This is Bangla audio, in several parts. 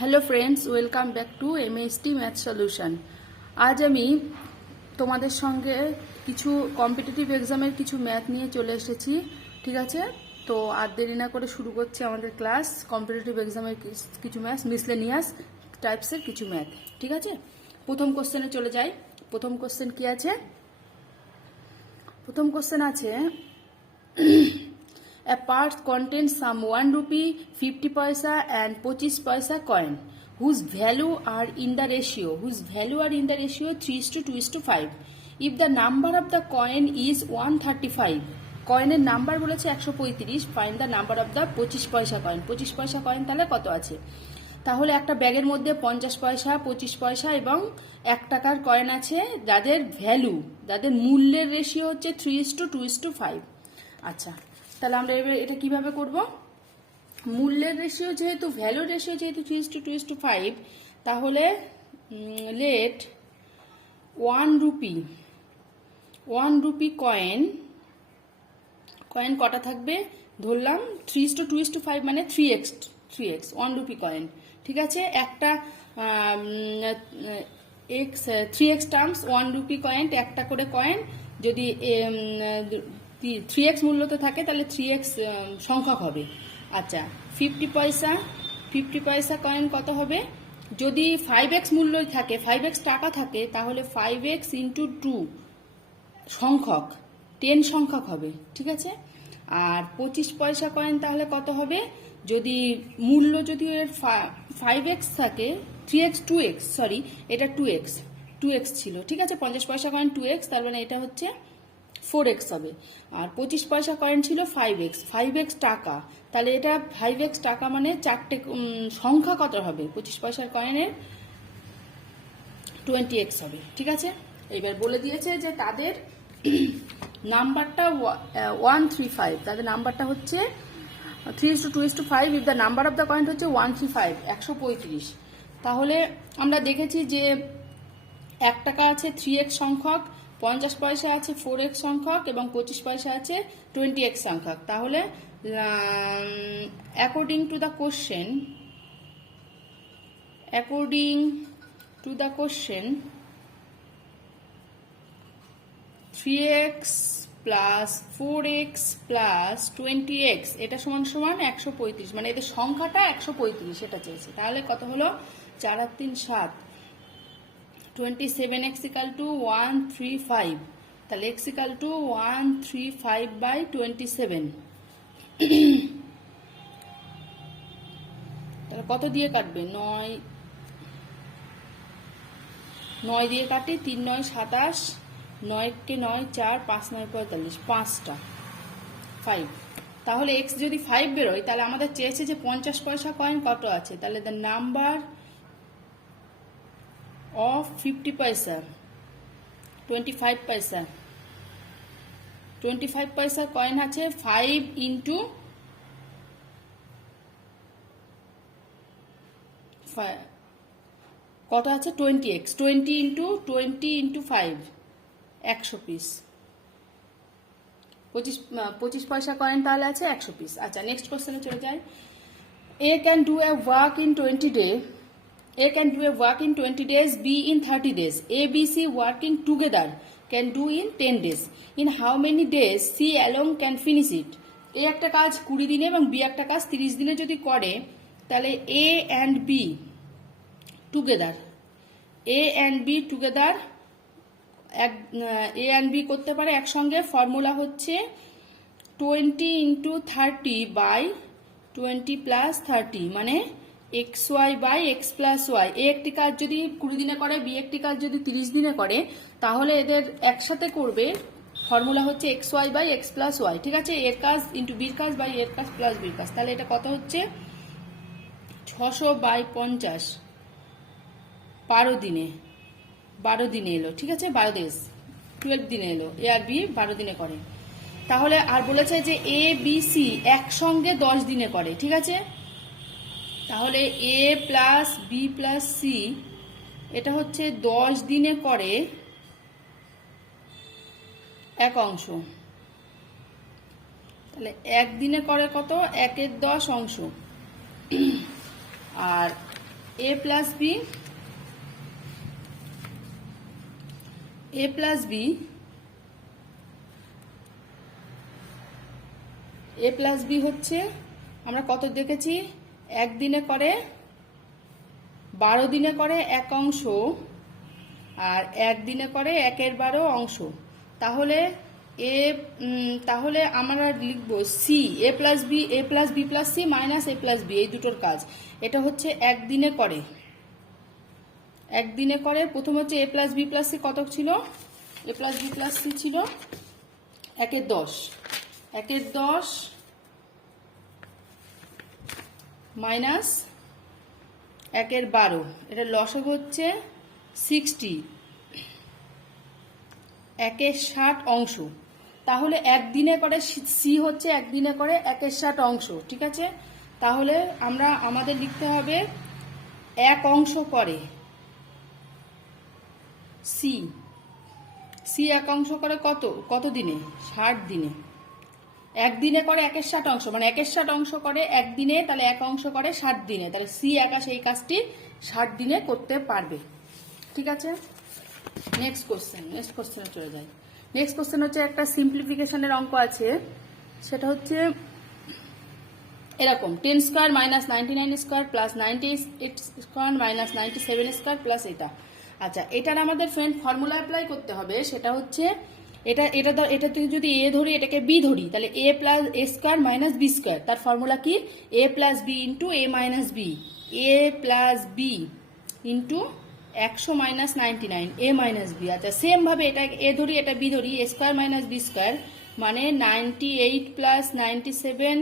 Hello friends, welcome back to MST math solution. আজ আমি তোমাদের সঙ্গে কিছু কম্পিটিটিভ এক্সামের কিছু ম্যাথ নিয়ে চলে এসেছি। ঠিক আছে, তো আর দেরি না করে শুরু করছি আমাদের ক্লাস। কম্পিটিটিভ এক্সামের কিছু ম্যাথ, মিসলেনিয়াস টাইপসের কিছু ম্যাথ। ঠিক আছে, প্রথম কোশ্চেনে চলে যাই। প্রথম কোশ্চেন কি আছে? প্রথম কোশ্চেন আছে a part contains some 1 rupee, 50 paisa and 25 paisa coin whose value are in the ratio 3:2:5. If the number of the coin is 135, কয়েনের নাম্বার বলেছে 135, find the number of the 25 পয়সা কয়েন। 25 পয়সা কয়েন তাহলে কত আছে? তাহলে একটা ব্যাগের মধ্যে 50 পয়সা, 25 পয়সা এবং 1 টাকার কয়েন আছে, যাদের ভ্যালু, যাদের মূল্যের রেশিও হচ্ছে 3:2:5। আচ্ছা, তাহলে আমরা এটা কিভাবে করব? মূল্যের রেশিও যেহেতু, ভ্যালুর রেশিও যেহেতু 3:2:5, তাহলে লেট 1 রুপি কয়েন কটা থাকবে? ধরলাম 3:2:5 মানে 3x 1 রুপি কয়েন। ঠিক আছে, একটা x 3x terms 1 rupee coin, একটা করে কয়েন যদি 3x মূল্যতে থাকে তাহলে 3x সংখ্যক হবে। আচ্ছা, 50 পয়সা কয়েন কত হবে? যদি 5x মূল্য থাকে, 5x টাকা থাকে, তাহলে 5x ইন্টু 2 সংখ্যক 10 সংখ্যক হবে। ঠিক আছে, আর 25 পয়সা কয়েন তাহলে কত হবে? যদি মূল্য যদি এর 5x থাকে, 3x 2x, সরি এটা 2x ছিল। ঠিক আছে, 50 পয়সা কয়েন 2x, তার মানে এটা হচ্ছে 4x হবে। আর 25 পয়সা কয়েন ছিল 5x টাকা, তাহলে এটা 5x টাকা মানে চারটে সংখ্যা কত হবে? 25 পয়সার কয়েনের 20x হবে। ঠিক আছে, এবার বলে দিয়েছে যে তাদের নাম্বারটা 135, তাদের নাম্বারটা হচ্ছে 3:2:5। If the number of the coin হচ্ছে 135, 135। তাহলে আমরা দেখেছি যে 1 টাকা আছে 3x সংখ্যক, 50 পয়সা আছে 4x সংখ্যক এবং 25 পয়সা আছে 20x সংখ্যক। তাহলে according to the question 3x plus 4x plus 20x এটা সমান 135, মানে এদের সংখ্যাটা 135 এটা চেয়েছে। তাহলে কত হলো? 4 আর 3 7, 27x ইকাল টু 135, তাহলে x ইকাল টু 135/27। তাহলে কত দিয়ে কাটবে? 9 দিয়ে কাটি, 3 9 27, 9 কে 9 4, 5 9 45, 5টা 5। তাহলে x যদি 5 বেরোয়, তাহলে আমাদের চেয়েছে যে 50 পয়সা কয়েন কত আছে। তাহলে the number of 50 paisa, 25 paisa, 25 paisa coin আছে 5 ইন্টু কত আছে? 20x, 20 into 5, 100 piece. 25 পয়সা কয়েন তাহলে আছে 100 পিস। আচ্ছা, নেক্সট কোশ্চেনে চলে যাই। A can do a work in 20 days, B in 30 days. A, B, C working together can do in 10 days. In how many days C alone can finish it? A একটা কাজ 20 দিনে এবং B একটা কাজ 30 দিনে যদি করে, তাহলে A and B together A and B করতে পারে একসঙ্গে। ফর্মুলা হচ্ছে 20 ইন্টু 30/20 প্লাস 30, মানে xy/x প্লাস y। এ একটি কাজ যদি 20 দিনে করে, বি একটি কাজ যদি 30 দিনে করে, তাহলে এদের একসাথে করবে। ফর্মুলা হচ্ছে xy/x প্লাস y। ঠিক আছে, এর কাজ ইন্টু বির কাজ বাই এর কাজ প্লাস বির কাজ। তাহলে এটা কত হচ্ছে? 600/50, 12 দিনে এলো। ঠিক আছে, 12 days, 12 দিনে এলো। এ আর বি 12 দিনে করে। তাহলে আর বলেছে যে এ বি সি একসঙ্গে 10 দিনে করে। ঠিক আছে, তাহলে A plus B plus C এটা হচ্ছে 10 দিনে করে এক অংশ। তাহলে 1 দিনে করে কত? 1/10 অংশ। আর এ প্লাস বি হচ্ছে আমরা কত দেখেছি, একদিনে করে 12 দিনে করে 1 অংশ আর একদিনে করে 1/12 অংশ। তাহলে আমরা লিখব C A plus B plus C minus A plus B, এই দুটোর কাজ। এটা হচ্ছে একদিনে করে প্রথম হচ্ছে A plus B plus C কত ছিল, A plus B plus C ছিল 1/10 মাইনাস 1/12, এটা লসাগু হচ্ছে 60, 1/60 অংশ। তাহলে একদিনে করে সি হচ্ছে একদিনে করে 1/60 অংশ, ঠিক আছে। তাহলে আমাদের লিখতে হবে 1 অংশ করে সি 1 অংশ করে কত দিনে, 60 দিনে। একদিনে করে 1/60 অংশ, মানে 1/60 অংশ করে একদিনে, তাহলে 1 অংশ করে 60 দিনে, তাহলে সি একা সেই কাজটি 60 দিনে করতে পারবে, ঠিক আছে। নেক্সট কোশ্চেনে চলে যাই। নেক্সট কোশ্চেন হচ্ছে একটা সিম্পলিফিকেশনের অঙ্ক আছে, সেটা হচ্ছে এরকম 10 square minus 99 square plus 98 square minus 97 square plus এটা। আচ্ছা, এটার আমাদের ফ্রেন্ড ফর্মুলা অ্যাপ্লাই করতে হবে, সেটা হচ্ছে এটা থেকে যদি এ ধরি, এটাকে বি ধরি, তাহলে A plus A square minus B square, তার ফর্মুলা কি, এ plus B into A minus B, A plus B into 100 minus 99 A minus B. আচ্ছা, সেম ভাবে এটা এ ধরি, এটা বি ধরি, এ স্কোয়ার মাইনাস বি স্কোয়ার মানে 98 প্লাস 97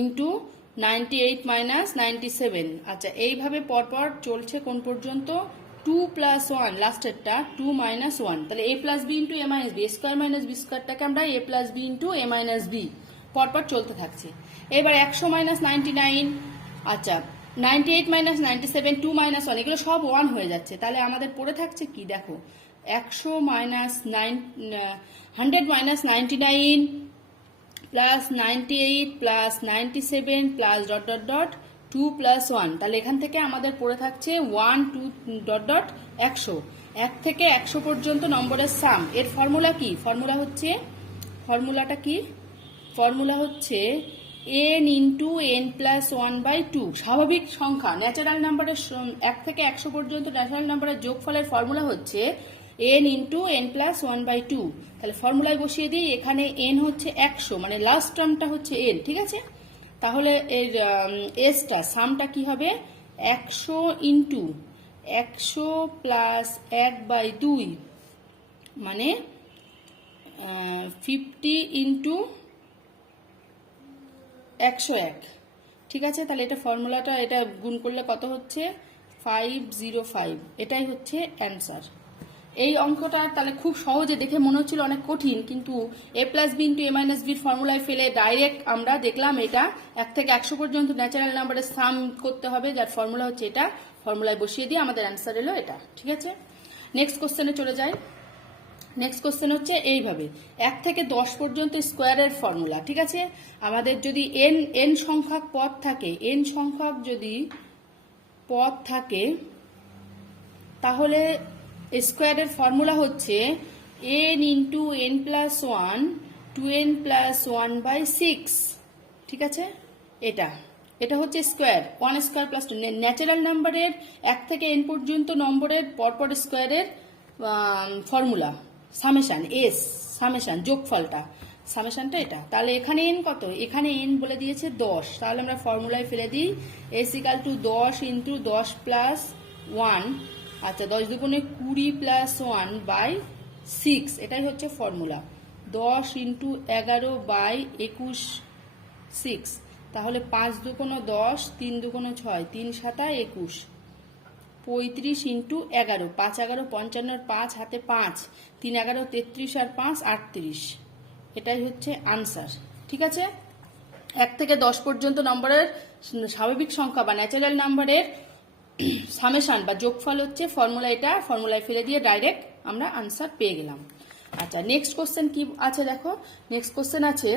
ইন্টু 98 মাইনাস 97। আচ্ছা, এইভাবে পরপর চলছে কোন পর্যন্ত, 2 প্লাস 1 লাস্টেরটা 2 মাইনাস 1, তাহলে A plus B into A minus B, square minus B স্কোয়ারটাকে আমরা A plus B into A minus B পরপর চলতে থাকছে। এবার 100 মাইনাস 99, আচ্ছা 98 মাইনাস 97, 2 মাইনাস 1, এগুলো সব 1 হয়ে যাচ্ছে। তাহলে আমাদের পড়ে থাকছে কি, দেখো 100 minus 100 minus 99 plus 98 plus 97 plus dot dot dot 2 plus 1, তাহলে এখান থেকে আমাদের পড়ে থাকছে 1 2 ডট ডট 100, 1 থেকে 100 পর্যন্ত নম্বরের সাম। এর ফর্মুলা কি, ফর্মুলা হচ্ছে n ইন্টু n প্লাস 1/2। স্বাভাবিক সংখ্যা ন্যাচারাল নাম্বারের 1 থেকে 100 পর্যন্ত ন্যাচারাল নাম্বারের যোগফলের ফর্মুলা হচ্ছে n ইন্টু n প্লাস 1/2। তাহলে ফর্মুলায় বসিয়ে দিই, এখানে n হচ্ছে 100, মানে লাস্ট টার্মটা হচ্ছে n, ঠিক আছে। তাহলে এর এসটা সামটা কি হবে, 100 ইন্টু 100 প্লাস 1/2 মানে 50 ইন্টু 101, ঠিক আছে। তাহলে এটা ফর্মুলাটা, এটা গুণ করলে কত হচ্ছে 505, এটাই হচ্ছে অ্যান্সার। এই অঙ্কটা তাহলে খুব সহজে দেখে মনে হচ্ছিল অনেক কঠিন, কিন্তু এ plus B into A minus বির ফর্মুলায় ফেলে ডাইরেক্ট আমরা দেখলাম এটা 1 থেকে 100 পর্যন্ত ন্যাচারাল নাম্বারের সাম করতে হবে, যার ফর্মুলা হচ্ছে এটা। ফর্মুলায় বসিয়ে দিয়ে আমাদের অ্যান্সার এলো এটা, ঠিক আছে। নেক্সট কোশ্চেনে চলে যাই। নেক্সট কোশ্চেন হচ্ছে এইভাবে 1 থেকে 10 পর্যন্ত স্কোয়ারের ফর্মুলা, ঠিক আছে। আমাদের যদি n সংখ্যক পদ থাকে, n সংখ্যক যদি পদ থাকে, তাহলে স্কোয়ারের ফর্মুলা হচ্ছে n into n plus 1 2n plus 1/6, ঠিক আছে। এটা হচ্ছে স্কোয়ার, 1 স্কোয়ার প্লাস 2। ন্যাচারাল নাম্বারের 1 থেকে n পর্যন্ত নম্বরের পরপর স্কোয়ারের ফর্মুলা সামেশন যোগফলটা, সামেশনটা এটা। তাহলে এখানে n কত, এখানে n বলে দিয়েছে 10, তাহলে আমরা ফর্মুলায় ফেলে দিই s equal to 10 into 10 plus 1, আচ্ছা 10 দুগুণে 20 প্লাস 1/6, এটাই হচ্ছে ফর্মুলা। 10 ইন্টু 11/21 6, তাহলে 5 দুগুণে 10, 3 দুগুণে 6, 3 7 21, 35 ইন্টু 11, 5 11 55, 5 হাতে 5, 3 11 33 আর 5 38, এটাই হচ্ছে আনসার, ঠিক আছে। 1 থেকে 10 পর্যন্ত নম্বরের স্বাভাবিক সংখ্যা বা ন্যাচারাল নাম্বারের সামেশন বা যোগফল হচ্ছে ফর্মুলা, এটা ফর্মুলায় ফেলে দিয়ে ডাইরেক্ট আমরা আনসার পেয়ে গেলাম। আচ্ছা, নেক্সট কোশ্চেন কি আছে দেখো। নেক্সট কোশ্চেন আছে,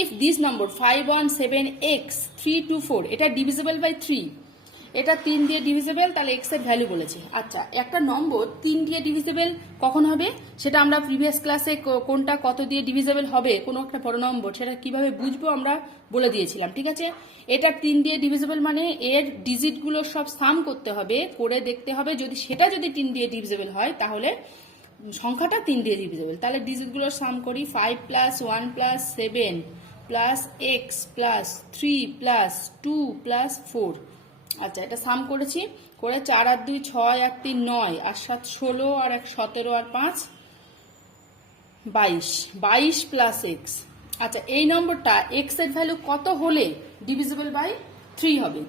ইফ দিস নম্বর 5178x324, এটা ডিভিজিবল বাই 3, এটা 3 দিয়ে ডিভিজেবল, তাহলে এক্স এর ভ্যালু বলেছে। আচ্ছা, একটা নম্বর 3 দিয়ে ডিভিজেবল কখন হবে সেটা আমরা প্রিভিয়াস ক্লাসে কোনটা কত দিয়ে ডিভিজেবল হবে কোনো একটা বড় নম্বর সেটা কিভাবে বুঝবো আমরা বলে দিয়েছিলাম, ঠিক আছে। এটা 3 দিয়ে ডিভিজেবল মানে এর ডিজিটগুলো সব সাম করতে হবে, করে দেখতে হবে যদি 3 দিয়ে ডিভিজেবল হয় তাহলে সংখ্যাটা 3 দিয়ে ডিভিজেবল। তাহলে ডিজিটগুলোর সাম করি, 5 plus 1 plus 7 plus x plus 3 plus 2 plus 4। আচ্ছা, এটা সাম করেছি, করে 4 আর 2 6 আর 3 9 আর 7 16 আর 1 17 আর 5 22, 22 প্লাস এক্স। আচ্ছা, এই নম্বরটা এক্স এর ভ্যালু কত হলে ডিভিজিবল বাই 3 হবে?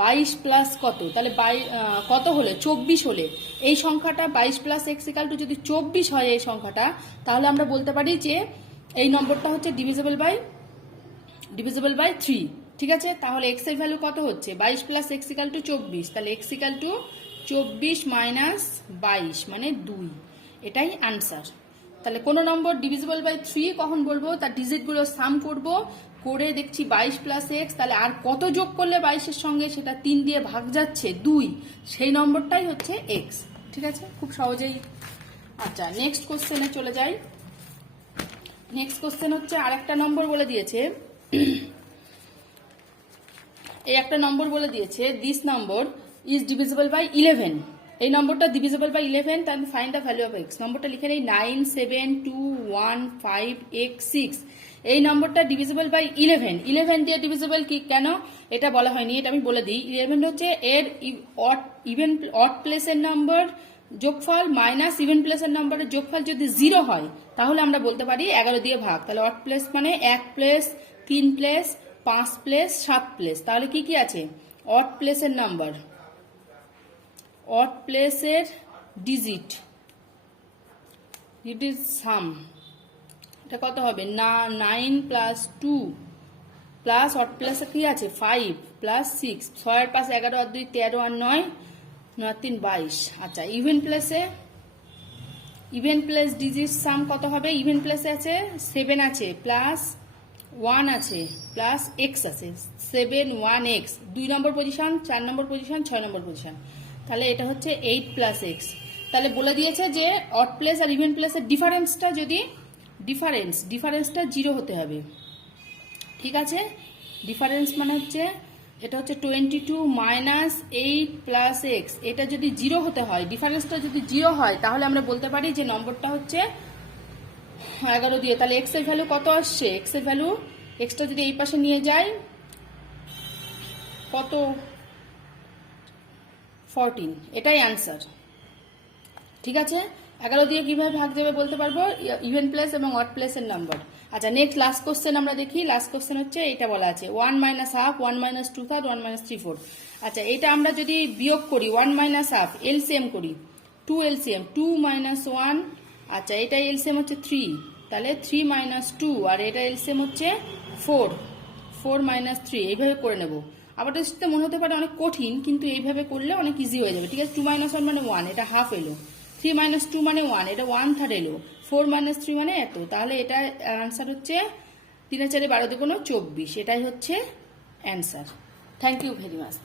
22 প্লাস কত, তাহলে কত হলে 24 হলে এই সংখ্যাটা 22 প্লাস এক্স ইকাল টু যদি 24 হয় এই সংখ্যাটা, তাহলে আমরা বলতে পারি যে এই নম্বরটা হচ্ছে ডিভিজিবল বাই 3, ঠিক আছে। তাহলে এক্স এর ভ্যালু কত হচ্ছে 22 প্লাস এক্স ইকাল টু 24, তাহলে এক্স ইকাল টু 24 মাইনাস 22 মানে 2, এটাই আনসার। তাহলে কোন নম্বর ডিভিজিবল বাই 3 কখন বলবো, তার ডিজিটগুলো সাম করব, করে দেখছি 22 প্লাস এক্স, তাহলে আর কত যোগ করলে 22 এর সঙ্গে সেটা 3 দিয়ে ভাগ যাচ্ছে 2, সেই নম্বরটাই হচ্ছে এক্স, ঠিক আছে, খুব সহজেই। আচ্ছা, নেক্সট কোশ্চেনে চলে যাই। নেক্সট কোশ্চেন হচ্ছে আরেকটা নম্বর বলে দিয়েছে, এই একটা নম্বর বলে দিয়েছে this number is divisible by 11। এই নম্বরটা ডিভিজিবল বাই 11, তাহলে find the value of X. নম্বরটা লিখে নেই 9 7 2 1 5 x 6। এই নম্বরটা ডিভিজিবল বাই 11। 11 দিয়ে ডিভিজিবল কি কেন এটা বলা হয়নি, এটা আমি বলে দিই। 11 হচ্ছে এর অড প্লেসের নাম্বার যোগফল মাইনাস ইভেন প্লেসের নাম্বারের যোগফল যদি 0 হয় তাহলে আমরা বলতে পারি 11 দিয়ে ভাগ। তাহলে অড প্লেস মানে 1 প্লেস 3 প্লেস 5 প্লেস 7 প্লেস। তাহলে কি কি আছে, অড প্লেসের নাম্বার, অড প্লেসের ডিজিট, ইট ইজ সাম, এটা কত হবে না 9 প্লাস 2 প্লাস অড প্লেসে কি আছে 5 প্লাস 6, 6 আর 5 11 আর 2 13 আর 9 9 আর 3 22। আচ্ছা, ইভেন প্লেস ডিজিট সাম কত হবে, ইভেন প্লেসে আছে 7 আছে প্লাস 1 আছে প্লাস এক্স আছে, 7 1 এক্স, 2 নম্বর পজিশন 4 নম্বর পজিশন 6 নম্বর পজিশন, তাহলে এটা হচ্ছে 8 প্লাস এক্স। তাহলে বলে দিয়েছে যে অড প্লেস আর ইভেন প্লেসের ডিফারেন্সটা যদি ডিফারেন্সটা 0 হতে হবে, ঠিক আছে। ডিফারেন্স মানে হচ্ছে এটা হচ্ছে 22 মাইনাস 8 প্লাস এক্স, এটা যদি 0 হতে হয়, ডিফারেন্সটা যদি 0 হয় তাহলে আমরা বলতে পারি যে নম্বরটা হচ্ছে 11 দিয়ে। তাহলে এক্স এর ভ্যালু কত আসছে, এক্স এর ভ্যালু, এক্সটা যদি এই পাশে নিয়ে যাই কত 14, এটাই আনসার, ঠিক আছে। 11 দিয়ে কিভাবে ভাগ যাবে বলতে পারবো, ইভেন প্লেস এবং অড প্লেসের নাম্বার। আচ্ছা, নেক্সট লাস্ট কোশ্চেন আমরা দেখি। লাস্ট কোশ্চেন হচ্ছে এটা বলা আছে 1 মাইনাস হাফ 1 মাইনাস 2/3 1 মাইনাস 3/4। আচ্ছা, এটা আমরা যদি বিয়োগ করি 1 মাইনাস হাফ এলসিএম করি 2 এলসিএম 2 মাইনাস 1, আচ্ছা এটা এলসিএম হচ্ছে 3, তাহলে 3 মাইনাস 2, আর এটা এলসিএম হচ্ছে 4 মাইনাস 3, এইভাবে করে নেব। আবার এটা মনে হতে পারে অনেক কঠিন, কিন্তু এইভাবে করলে অনেক ইজি হয়ে যাবে, ঠিক আছে। 2 মাইনাস 1 মানে 1, এটা হাফ এলো, 3 মাইনাস 2 মানে 1, এটা 1/3 এলো, 4 মাইনাস 3 মানে এত, তাহলে এটা অ্যান্সার হচ্ছে 3 4 12 24, এটাই হচ্ছে answer. Thank you very much.